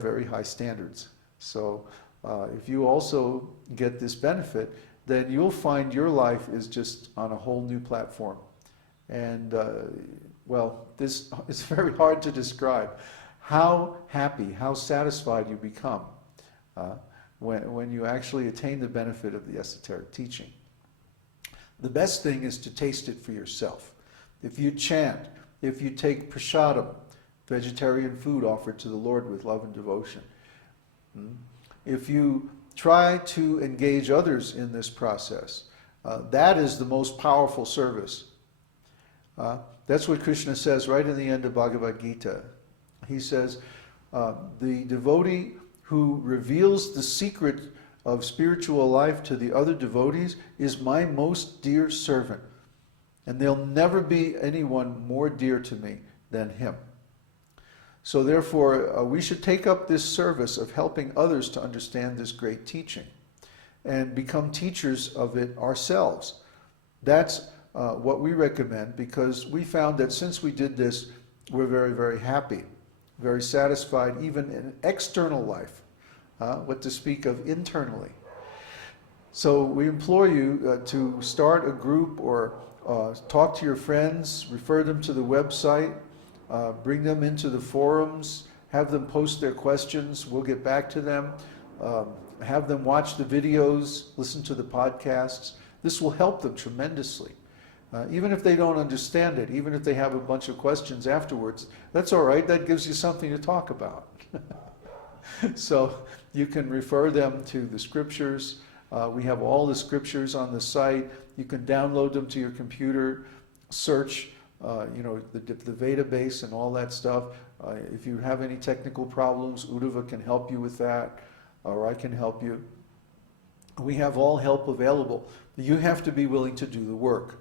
very high standards. So if you also get this benefit, then you'll find your life is just on a whole new platform. And well, this is very hard to describe how happy, how satisfied you become when you actually attain the benefit of the esoteric teaching. The best thing is to taste it for yourself. If you chant, if you take prasadam, vegetarian food offered to the Lord with love and devotion, if you try to engage others in this process, that is the most powerful service. That's what Krishna says right in the end of Bhagavad Gita. He says, the devotee who reveals the secret of spiritual life to the other devotees is my most dear servant, and there'll never be anyone more dear to me than him. So therefore, we should take up this service of helping others to understand this great teaching and become teachers of it ourselves. That's what we recommend, because we found that since we did this, we're very, very happy, very satisfied, even in external life, what to speak of internally. So we implore you to start a group or talk to your friends, refer them to the website, bring them into the forums, have them post their questions, we'll get back to them, have them watch the videos, listen to the podcasts. This will help them tremendously. Even if they don't understand it, even if they have a bunch of questions afterwards, that's all right, that gives you something to talk about. So you can refer them to the scriptures. We have all the scriptures on the site. You can download them to your computer, search the Veda base and all that stuff. If you have any technical problems, Uddhava can help you with that, or I can help you. We have all help available. You have to be willing to do the work.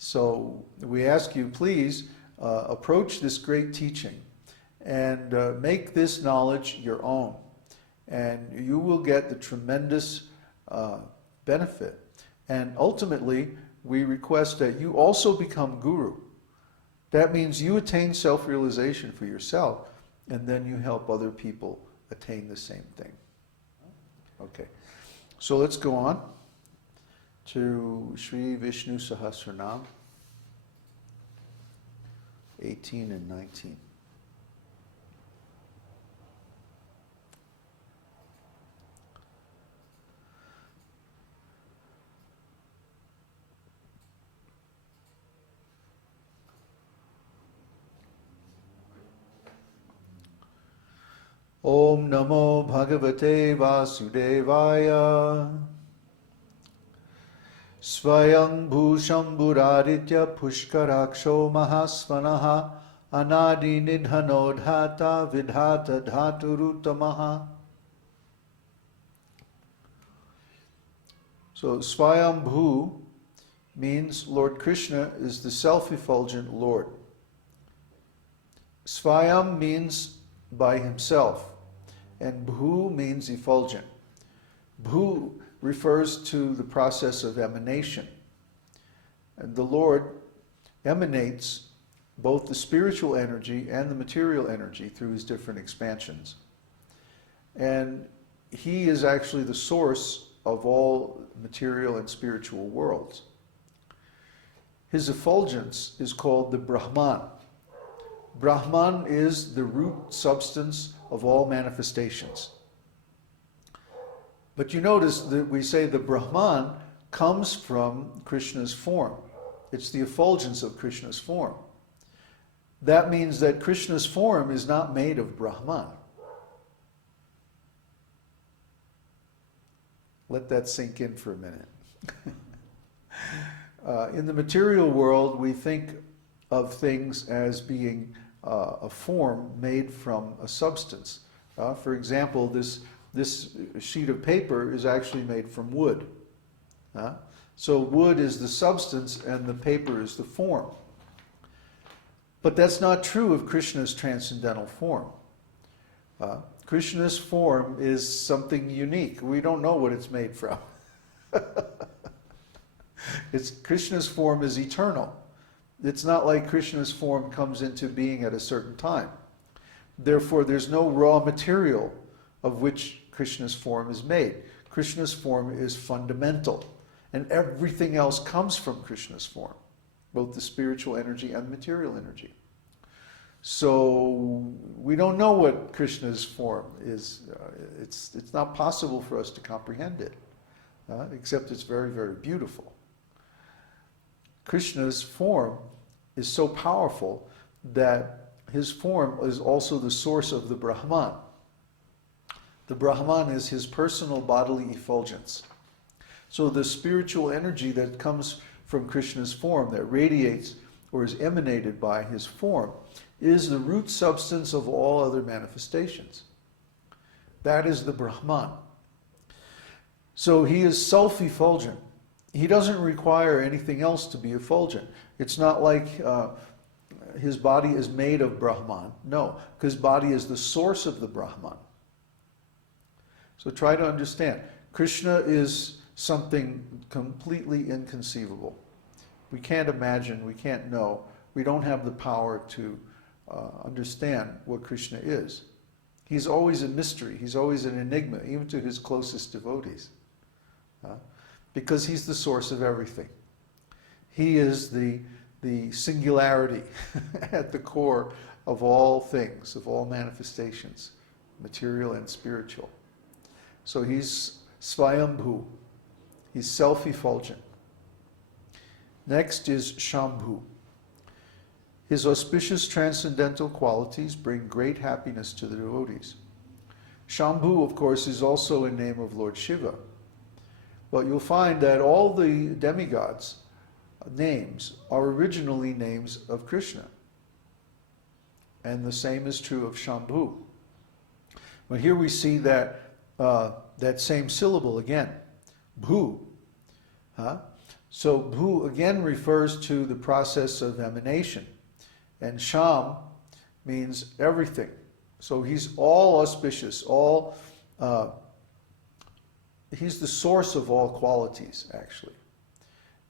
So we ask you, please approach this great teaching and make this knowledge your own, and you will get the tremendous benefit. And ultimately, we request that you also become guru. That means you attain self-realization for yourself, and then you help other people attain the same thing. Okay, so let's go on to Sri Vishnu Sahasranam, 18 and 19. Om Namo Bhagavate Vasudevaya. Svayam Bhushambhuraditya Pushkaraksho Mahasvanaha Anadi Nidhanodhata Vidhata Dhaturutamaha. So Swayambhu means Lord Krishna is the self-effulgent Lord. Swayam means by himself, and Bhu means effulgent. Bhu refers to the process of emanation. And the Lord emanates both the spiritual energy and the material energy through his different expansions. And he is actually the source of all material and spiritual worlds. His effulgence is called the Brahman. Brahman is the root substance of all manifestations. But you notice that we say the Brahman comes from Krishna's form. It's the effulgence of Krishna's form. That means that Krishna's form is not made of Brahman. Let that sink in for a minute. In the material world, we think of things as being a form made from a substance. For example, this sheet of paper is actually made from wood. So wood is the substance and the paper is the form. But that's not true of Krishna's transcendental form. Krishna's form is something unique. We don't know what it's made from. Krishna's form is eternal. It's not like Krishna's form comes into being at a certain time. Therefore, there's no raw material of which Krishna's form is made. Krishna's form is fundamental, and everything else comes from Krishna's form, both the spiritual energy and material energy. So we don't know what Krishna's form is. It's not possible for us to comprehend it, except it's very, very beautiful. Krishna's form is so powerful that his form is also the source of the Brahman. The Brahman is his personal bodily effulgence. So the spiritual energy that comes from Krishna's form, that radiates or is emanated by his form, is the root substance of all other manifestations. That is the Brahman. So he is self-effulgent. He doesn't require anything else to be effulgent. It's not like his body is made of Brahman. No, because body is the source of the Brahman. So try to understand. Krishna is something completely inconceivable. We can't imagine, we can't know. We don't have the power to understand what Krishna is. He's always a mystery. He's always an enigma, even to his closest devotees. Because he's the source of everything. He is the singularity at the core of all things, of all manifestations, material and spiritual. So he's Svayambhu. He's self-effulgent. Next is Shambhu. His auspicious transcendental qualities bring great happiness to the devotees. Shambhu, of course, is also a name of Lord Shiva. But you'll find that all the demigods' names are originally names of Krishna. And the same is true of Shambhu. But here we see that that same syllable again, bhu. So bhu again refers to the process of emanation. And sham means everything. So he's all auspicious, he's the source of all qualities, actually.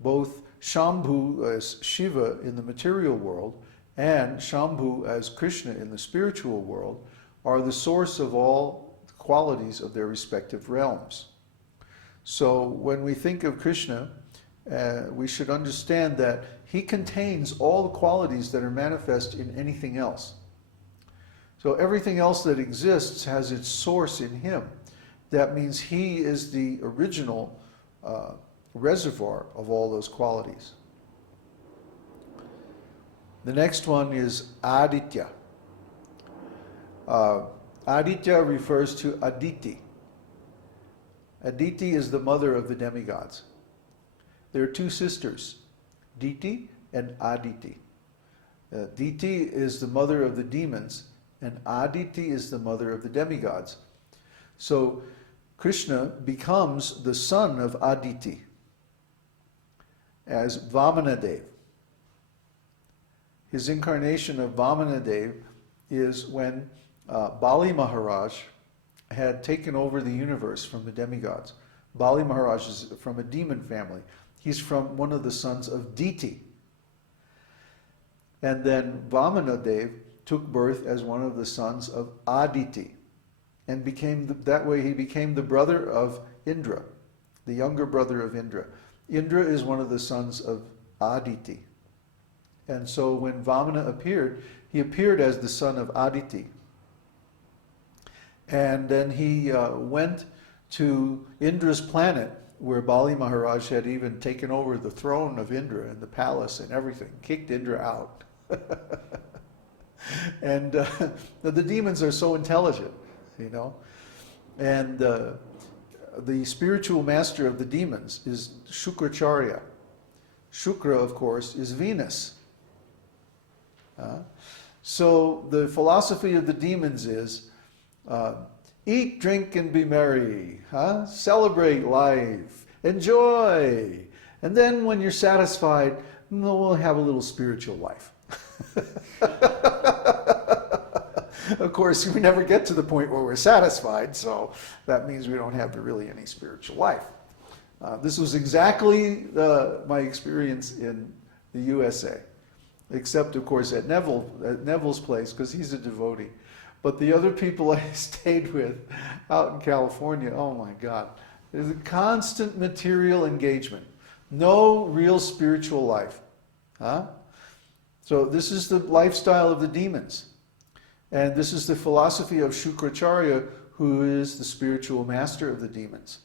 Both Shambhu as Shiva in the material world and Shambhu as Krishna in the spiritual world are the source of all the qualities of their respective realms. So when we think of Krishna, we should understand that he contains all the qualities that are manifest in anything else. So everything else that exists has its source in him. That means he is the original reservoir of all those qualities. The next one is Aditya. Aditya refers to Aditi. Aditi is the mother of the demigods. There are two sisters, Diti and Aditi. Diti is the mother of the demons, and Aditi is the mother of the demigods. So Krishna becomes the son of Aditi as Vamanadev. His incarnation of Vamanadev is when Bali Maharaj had taken over the universe from the demigods. Bali Maharaj is from a demon family. He's from one of the sons of Diti. And then Vamanadev took birth as one of the sons of Aditi. And that way he became the brother of Indra, the younger brother of Indra. Indra is one of the sons of Aditi. And so when Vamana appeared, he appeared as the son of Aditi. And then he went to Indra's planet, where Bali Maharaj had even taken over the throne of Indra and the palace and everything, kicked Indra out. And the demons are so intelligent, you know. And the spiritual master of the demons is Shukracharya. Shukra, of course, is Venus. So the philosophy of the demons is eat, drink, and be merry. Celebrate life. Enjoy. And then when you're satisfied, we'll have a little spiritual life. Of course, we never get to the point where we're satisfied, so that means we don't have really any spiritual life. This was exactly my experience in the USA, except, of course, at Neville's place, because he's a devotee. But the other people I stayed with out in California, oh my God, there's a constant material engagement. No real spiritual life. Huh? So this is the lifestyle of the demons. And this is the philosophy of Shukracharya, who is the spiritual master of the demons.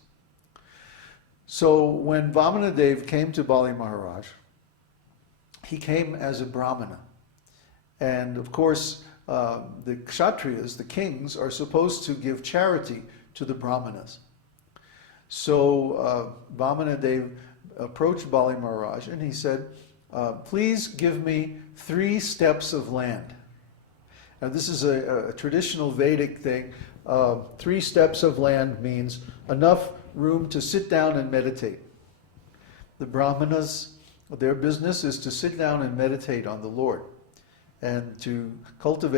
So when Vamanadev came to Bali Maharaj, he came as a Brahmana. And of course, the Kshatriyas, the kings, are supposed to give charity to the Brahmanas. So Vamanadev approached Bali Maharaj and he said, please give me 3 steps of land. Now this is a traditional Vedic thing. 3 steps of land means enough room to sit down and meditate. The Brahmanas, their business is to sit down and meditate on the Lord and to cultivate